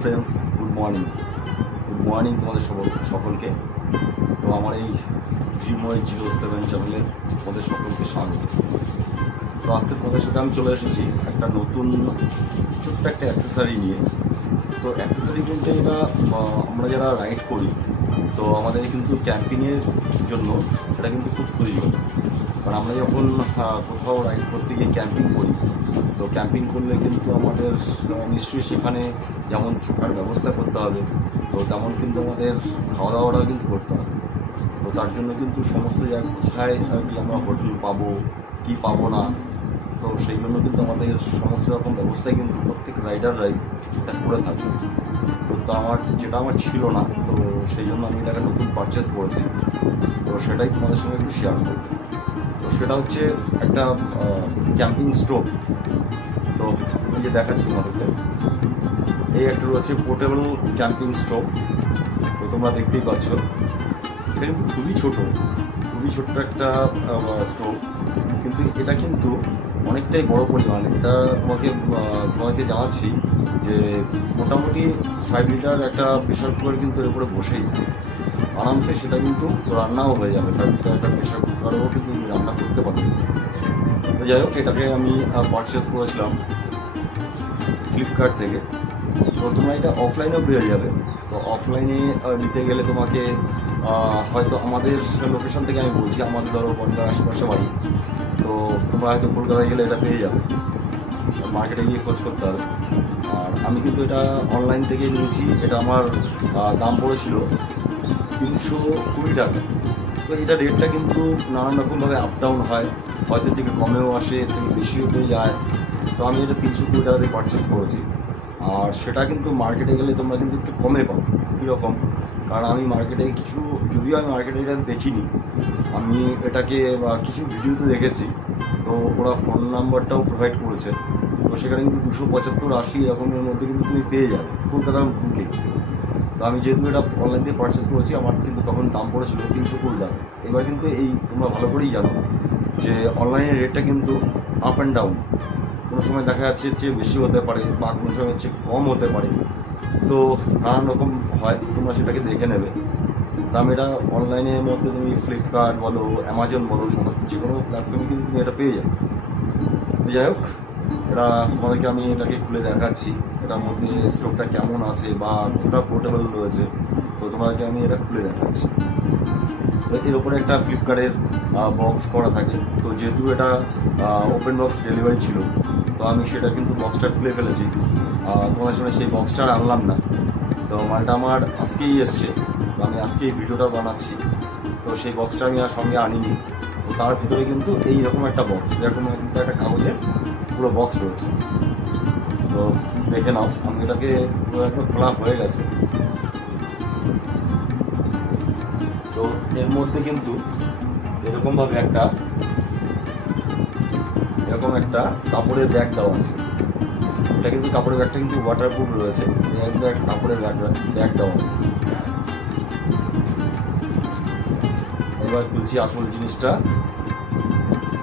Friends, good morning তোমাদের সকলকে। তো আমার এই ড্রিমওয়ে 07 চ্যানেলে তোমাদের সকলকে স্বাগত। তো আজকে তোমাদের সাথে আমি চলে এসেছি একটা নতুন ছোট্ট একটা অ্যাক্সেসরি নিয়ে। তো অ্যাক্সেসরি বলতে এটা আমরা যারা রাইড করি, তো আমাদের কিন্তু ক্যাম্পিংয়ের জন্য এটা কিন্তু খুব প্রয়োজন। কারণ আমরা যখন কোথাও রাইড করতে গিয়ে ক্যাম্পিং করি, তো ক্যাম্পিং করলে কিন্তু আমাদের নিশ্চয়ই সেখানে যেমন থাকার ব্যবস্থা করতে হবে, তো তেমন কিন্তু আমাদের খাওয়া দাওয়াটাও কিন্তু করতে হবে। তো তার জন্য কিন্তু সমস্ত জায়গায় কোথায় আর কি আমরা হোটেল পাবো কি পাবো না, তো সেই জন্য কিন্তু আমাদের সমস্ত রকম ব্যবস্থাই কিন্তু প্রত্যেক রাইডাররাই এটা করে থাকে। তো যেটা আমার ছিল না, তো সেই জন্য আমি এটাকে নতুন পারচেস করেছি। তো সেটাই তোমাদের সঙ্গে একটু শেয়ার করব। তো সেটা হচ্ছে একটা ক্যাম্পিং স্টোভ। তো এই যে দেখাচ্ছি তোমাদেরকে, এই একটা রয়েছে পোর্টেবল ক্যাম্পিং স্টোভ। তো তোমরা দেখতেই পাচ্ছ, এটা কিন্তু খুবই ছোট্ট একটা স্টোভ, কিন্তু এটা কিন্তু অনেকটাই বড় পরিমাণ। এটা তোমাকে জানাচ্ছি যে মোটামুটি 5 লিটার একটা প্রেশার কুকার কিন্তু এর উপরে বসেই যায় আরামসে, সেটা কিন্তু রান্নাও হয়ে যাবে। 5 লিটার একটা প্রেশার কুকারেও কিন্তু রান্না করতে পারবে। তো যাই হোক, এটাকে আমি পারচেস করেছিলাম ফ্লিপকার্ট থেকে। তো তোমরা এটা অফলাইনেও পেয়ে যাবে। তো অফলাইনে নিতে গেলে তোমাকে হয়তো আমাদের লোকেশন থেকে আমি বলছি, আমাদের ধরো বনগাঁর আশেপাশে বাড়ি, তো তোমরা হয়তো কলকাতায় গেলে এটা পেয়ে যাবে, মার্কেটে গিয়ে খোঁজ করতে হবে। আর আমি কিন্তু এটা অনলাইন থেকে নিয়েছি। এটা আমার দাম পড়েছিল 320 টাকা। তো এটা রেটটা কিন্তু নানান রকমভাবে আপ ডাউন হয়, হয়তো থেকে কমেও আসে, থেকে বেশিও পেয়ে যায়। তো আমি এটা 320 টাকা দিয়ে পারচেস করেছি। আর সেটা কিন্তু মার্কেটে গেলে তোমরা কিন্তু একটু কমে পাও। কীরকম? কারণ আমি মার্কেটে যদিও আমি মার্কেটে এটা দেখিনি, আমি এটাকে কিছু ভিডিওতে দেখেছি। তো ওরা ফোন নাম্বারটাও প্রোভাইড করেছে। তো সেখানে কিন্তু 275-80 এরকমের মধ্যে কিন্তু তুমি পেয়ে যাবে কলকাতার বুকে। তো আমি যেহেতু এটা অনলাইন থেকে পারচেস করেছি, আমার কিন্তু তখন দাম পড়েছিল 320 টাকা। এবার কিন্তু তোমরা ভালো করেই জানো যে অনলাইনের রেটটা কিন্তু আপ অ্যান্ড ডাউন, কোনো সময় দেখা যাচ্ছে যে বেশি হতে পারে বা কোনো সময় হচ্ছে কম হতে পারে। তো নানান রকম হয়, তোমরা সেটাকে দেখে নেবে। তো আমি এটা অনলাইনের মধ্যে তুমি ফ্লিপকার্ট বলো, অ্যামাজন বলো, সমস্ত যে কোনো প্ল্যাটফর্মে কিন্তু তুমি এটা পেয়ে যাবে। তো যাই হোক, এটা তোমাদেরকে আমি এটাকে খুলে দেখাচ্ছি, এটার মধ্যে স্টোভটা কেমন আছে বা কতটা পোর্টেবল রয়েছে। তো তোমাদেরকে আমি এটা খুলে দেখাচ্ছি। এর উপরে একটা ফ্লিপকার্টের বক্স করা থাকে। তো যেহেতু এটা ওপেন বক্স ডেলিভারি ছিল, তো আমি সেটা কিন্তু বক্সটা খুলে ফেলেছি। তোমাদের সঙ্গে সেই বক্সটা আনলাম না। তো মালটা আমার আজকেই এসছে, তো আমি আজকেই ভিডিওটা বানাচ্ছি। তো সেই বক্সটা আমি আর সঙ্গে আনিনি। তো তার ভিতরে কিন্তু এইরকম একটা বক্স, যেরকম কিন্তু একটা কাগজের পুরো বক্স রয়েছে। তো দেখে নাও, আমি এটাকে পুরো একটা খোলা হয়ে গেছে। তো এর মধ্যে কিন্তু এরকম একটা কাপড়ের ব্যাগ দেওয়া আছে। এটা কিন্তু কাপড়ের ব্যাগটা কিন্তু ওয়াটারপ্রুফ রয়েছে। একটা কাপড়ের ব্যাগ দেওয়া হয়েছে। এবার খুলছি আসল জিনিসটা।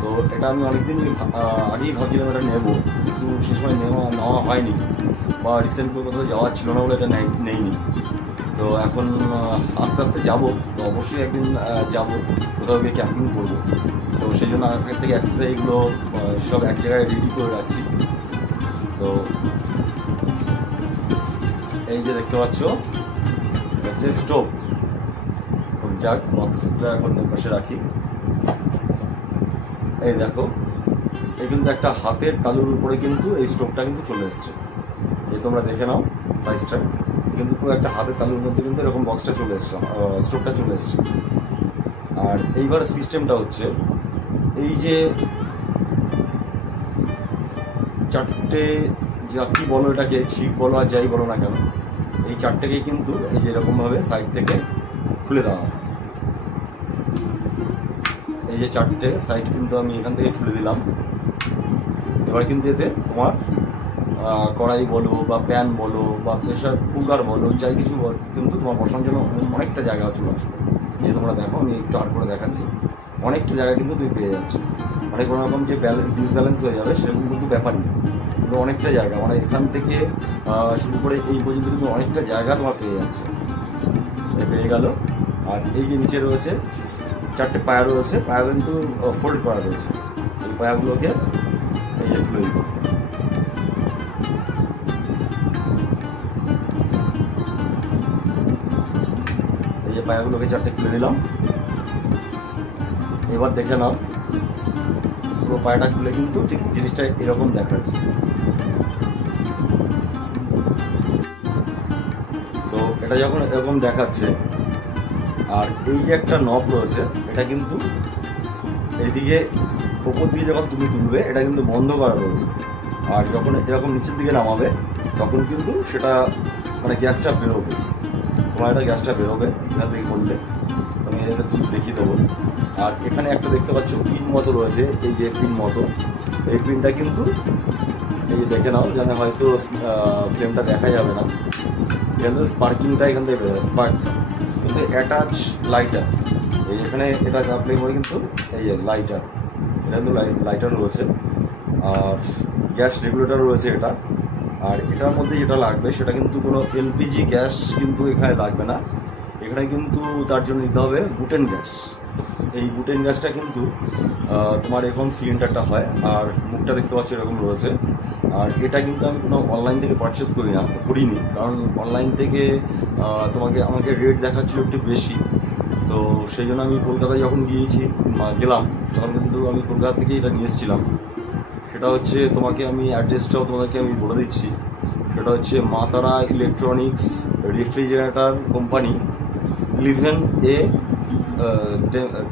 তো এটা আমি অনেকদিন আগেই ভাবছিলাম এটা নেবো, কিন্তু সে সময় নেওয়া হয়নি, বা রিসেন্ট কোথাও যাওয়ার ছিল না বলে এটা নেইনি। তো এখন আস্তে আস্তে যাবো। তো অবশ্যই একদিন যাবো, কোথাও গিয়ে ক্যাম্পিং করবো। তো সেই জন্য আগের থেকে এক্সারসাইজগুলো সব এক জায়গায় রেডি করে রাখছি। তো এই যে দেখতে পাচ্ছ, হচ্ছে স্টোভ। যাক, বক্সটা এখন পাশে রাখি। এই দেখো, এই কিন্তু একটা হাতের তালুর উপরে কিন্তু এই স্টোভটা কিন্তু চলে এসছে। এই তোমরা দেখে নাও সাইজটা, কিন্তু পুরো একটা হাতের তালুর মধ্যে কিন্তু এরকম বক্সটা চলে এসছে, স্টোভটা চলে এসছে। আর এইবার সিস্টেমটা হচ্ছে, এই যে 4টে কি বলো, এটাকে ছিপ বলো আর যাই বলো না কেন, এই 4টেকেই কিন্তু এই যে এরকমভাবে সাইড থেকে খুলে দেওয়া হয়। এই যে 4টে সাইড কিন্তু আমি এখান থেকে খুলে দিলাম। এবার কিন্তু এতে তোমার কড়াই বলো বা প্যান বলো বা প্রেশার কুকার বলো, যাই কিছু বলো, কিন্তু তোমার বসানোর জন্য অনেকটা জায়গা চলে আসবে। এই তোমরা দেখো, আমি একটু আর করে দেখাচ্ছি। অনেকটা জায়গা কিন্তু তুমি পেয়ে যাচ্ছ। মানে কোনো রকম যে ডিসব্যালেন্স হয়ে যাবে সেরকম কিন্তু ব্যাপার নেই। অনেকটা জায়গা, মানে এখান থেকে শুরু করে এই পর্যন্ত কিন্তু অনেকটা জায়গা তোমার পেয়ে যাচ্ছে, পেয়ে গেল। আর এই যে নিচে রয়েছে 4টে পায়া রয়েছে, পায়া কিন্তু ফোল্ড করা রয়েছে, এই পায়াগুলোকে এই যে খুলে দিতে, এই যে পায়াগুলোকে 4টে খুলে দিলাম। এবার দেখে নাও পুরো পায়াটা খুলে কিন্তু ঠিক জিনিসটা এরকম দেখাচ্ছে। তো এটা যখন এরকম দেখাচ্ছে, আর এই যে একটা নব রয়েছে এটা কিন্তু এইদিকে ওপর দিকে যখন তুমি তুলবে এটা কিন্তু বন্ধ করা রয়েছে, আর যখন এরকম নিচের দিকে নামাবে তখন কিন্তু সেটা মানে গ্যাসটা বেরোবে, তোমার এটা গ্যাসটা বেরোবে এখান থেকে করলে। আমি এটা তুমি দেখিয়ে দেবো। আর এখানে একটা দেখতে পাচ্ছ পিন মতো রয়েছে, এই যে পিন মতো, এই পিনটা কিন্তু এই যে দেখে নাও, যেন হয়তো ফ্লেমটা দেখা যাবে না, কিন্তু স্পার্কিংটা এখান থেকে বেরোবে, স্পার্কটা কিন্তু অ্যাটাচ লাইটার, এই এখানে এটা অ্যাপ্লাই করে কিন্তু এই যে লাইটার, এটা কিন্তু লাইটার রয়েছে, আর গ্যাস রেগুলেটর রয়েছে এটা। আর এটার মধ্যে যেটা লাগবে সেটা কিন্তু কোনো এলপিজি গ্যাস কিন্তু এখানে লাগবে না, এখানে কিন্তু তার জন্য নিতে হবে বুটেন গ্যাস। এই বুটেন গ্যাসটা কিন্তু তোমার এরকম সিলিন্ডারটা হয়, আর মুখটা দেখতে পাচ্ছ এরকম রয়েছে। আর এটা কিন্তু আমি কোনো অনলাইন থেকে পারচেস করিনি, কারণ অনলাইন থেকে আমাকে রেট দেখাচ্ছিল একটু বেশি, তো সেই জন্য আমি কলকাতায় যখন গেলাম তখন কিন্তু আমি কলকাতা থেকে এটা নিয়ে এসেছিলাম। সেটা হচ্ছে আমি অ্যাড্রেসটাও তোমাদেরকে আমি বলে দিচ্ছি, সেটা হচ্ছে মা তারা electronics refrigerator company, 11A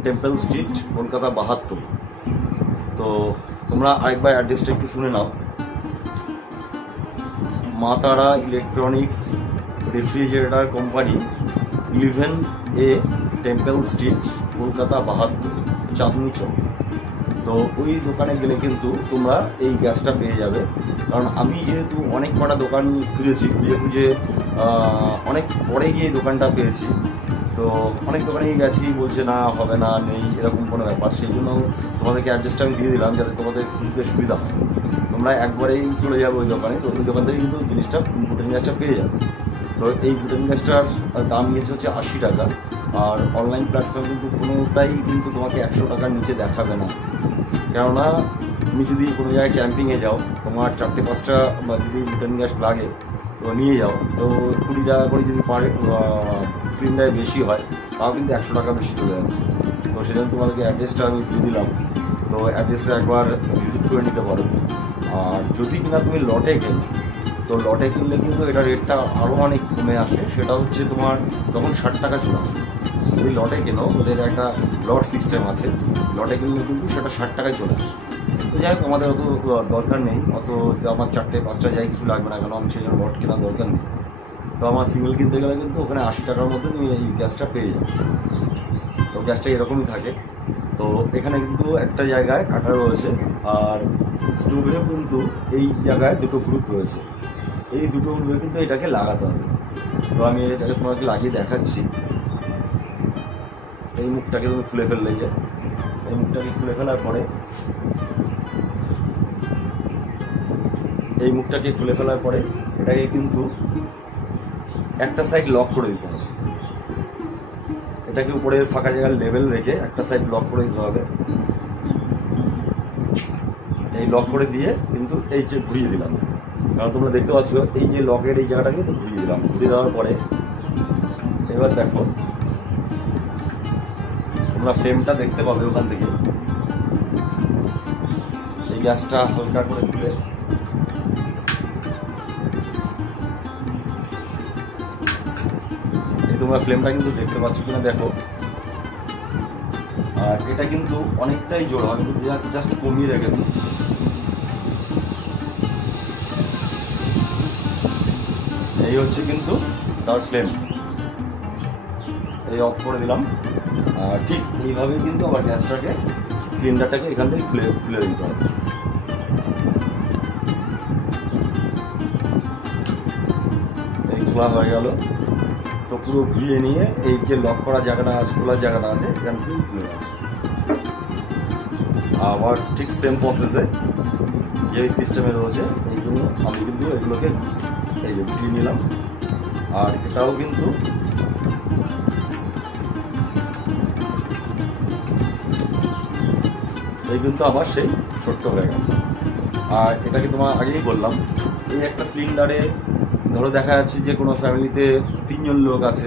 temple street, Kolkata 72। তো তোমরা আরেকবার অ্যাড্রেসটা একটু শুনে নাও, মা তারা electronics refrigerator company, 11A temple street, Kolkata 72, Chandni Chowk. তো ওই দোকানে গেলে কিন্তু তোমরা এই গ্যাসটা পেয়ে যাবে। কারণ আমি যেহেতু অনেক কটা দোকান খুঁজে অনেক পরে গিয়ে এই দোকানটা পেয়েছি, তো অনেক দোকানে গেছি, বলছে না হবে না, নেই, এরকম কোনো ব্যাপার। সেই জন্য তোমাদেরকে অ্যাড্রেসটা আমি দিয়ে দিলাম যাতে তোমাদের খুঁজতে সুবিধা হয়। তোমরা একবারেই চলে যাবে ওই দোকানে, তো ওই দোকান থেকে কিন্তু জিনিসটা বুটেন গ্যাসটা পেয়ে যাবে। তো এই বুটেন গ্যাসটার দাম নিয়েছে হচ্ছে 80 টাকা, আর অনলাইন প্ল্যাটফর্ম কিন্তু কোনোটাই কিন্তু তোমাকে 100 টাকার নিচে দেখাবে না। কেননা তুমি যদি কোনো জায়গায় ক্যাম্পিংয়ে যাও, তোমার 4-5টা যদি বুটেন গ্যাস লাগে তো নিয়ে যাও, তো 20 টাকা করে যদি সিলিন্ডারে বেশি হয় তাও কিন্তু 100 টাকা বেশি চলে যাচ্ছে। তো সেজন্য তোমাদেরকে অ্যাড্রেসটা আমি দিয়ে দিলাম, তো অ্যাড্রেসে একবার ভিজিট করে নিতে পারো। আর যদি কিনা তুমি লটে কেনো, তো লটে কিনলে কিন্তু এটা রেটটা আরও অনেক কমে আসে, সেটা হচ্ছে তোমার তখন 60 টাকা চলে আসবে। যদি লটে কেনো, ওদের একটা লট সিস্টেম আছে, লটে কিনলে কিন্তু সেটা 60 টাকায় চলে আসে। তো যাই হোক, আমাদের অত দরকার নেই, অত আমার 4-5টা যাই কিছু লাগবে না, কারণ আমি সেই জন্য লট কেনার দরকার নেই। তো আমার সিঙ্গেল কিনতে গেলে কিন্তু ওখানে 80 টাকার মধ্যে তুমি এই গ্যাসটা পেয়ে যাবে। তো গ্যাসটা এরকমই থাকে। তো এখানে কিন্তু একটা জায়গায় কাটা রয়েছে, আর স্টোভেও কিন্তু এই জায়গায় দুটো গ্রুপ রয়েছে, এই দুটো গ্রুপে কিন্তু এটাকে লাগাতে হবে। তো আমি এটাকে তোমাকে লাগিয়ে দেখাচ্ছি। এই মুখটাকে তুমি খুলে ফেললে, যে এই মুখটাকে খুলে ফেলার পরে এটাকে কিন্তু একটা সাইড লক করে দিতে হবে, এটাকে উপরে ফাঁকা জায়গার লেভেল রেখে একটা সাইড লক করে দিতে হবে। এই লক করে দিয়ে কিন্তু এই যে ঘুরিয়ে দিলাম, কারণ তোমরা দেখতে পাচ্ছ এই যে লকের এই জায়গাটাকে কিন্তু ঘুরিয়ে দিলাম। ঘুরিয়ে দেওয়ার পরে এবার দেখো তোমরা ফ্লেমটা দেখতে পাবে ওখান থেকে। এই গ্যাসটা হালকা করে তুলে এই তোমরা ফ্লেমটা কিন্তু দেখতে পাচ্ছ কিনা দেখো। আর এটা কিন্তু অনেকটাই জোর, আমি কিন্তু জাস্ট কমিয়ে রেখেছি। এই হচ্ছে কিন্তু তার ফ্লেম, এই অফ করে দিলাম। আর ঠিক এইভাবেই কিন্তু আবার গ্যাসটাকে সিলিন্ডারটাকে এখান থেকে খুলে দিতে হবে। এই খোলা হয়ে গেল। তো পুরো ঘুরিয়ে নিয়ে এই যে লক করা জায়গাটা আছে, খোলার জায়গাটা আছে, এখান থেকে খুলে যাবে। আবার ঠিক সেম প্রসেসে যে সিস্টেমে রয়েছে, এই জন্য আমি কিন্তু এগুলোকে এই যে গুটিয়ে নিলাম। আর এটাও কিন্তু এই কিন্তু আবার সেই ছোট্ট হয়ে গেল। আর এটাকে তোমার আগেই বললাম, এই একটা সিলিন্ডারে ধরো দেখা যাচ্ছে যে কোনো ফ্যামিলিতে 3 জন লোক আছে,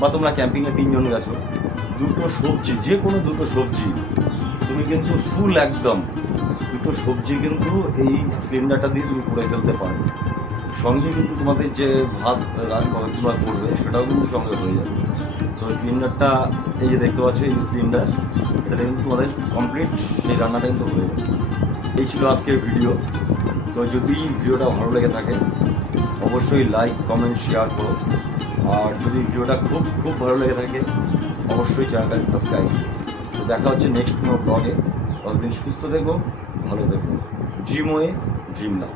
বা তোমরা ক্যাম্পিংয়ে 3 জন গেছো, দুটো সবজি, যে কোনো দুটো সবজি তুমি কিন্তু ফুল একদম দুটো সবজি কিন্তু এই সিলিন্ডারটা দিয়ে তুমি করে ফেলতে পারো। সঙ্গে কিন্তু তোমাদের যে ভাত কিংবা করবে সেটাও কিন্তু সঙ্গে হয়ে যাবে। তো সিলিন্ডারটা এই যে দেখতে পাচ্ছ, এই সিলিন্ডার, এটাতে কিন্তু তোমাদের কমপ্লিট সেই রান্নাটা কিন্তু হয়ে যাবে। এই ছিল আজকের ভিডিও। তো যদি ভিডিওটা ভালো লেগে থাকে অবশ্যই লাইক, কমেন্ট, শেয়ার করো। আর যদি ভিডিওটা খুব খুব ভালো লেগে থাকে অবশ্যই চ্যানেলটাকে সাবস্ক্রাইব। তো দেখা হচ্ছে নেক্সট কোনো ব্লগে। ততদিন সুস্থ থেকো, ভালো থেকো। ড্রিম ওয়ে, ড্রিম লাভ।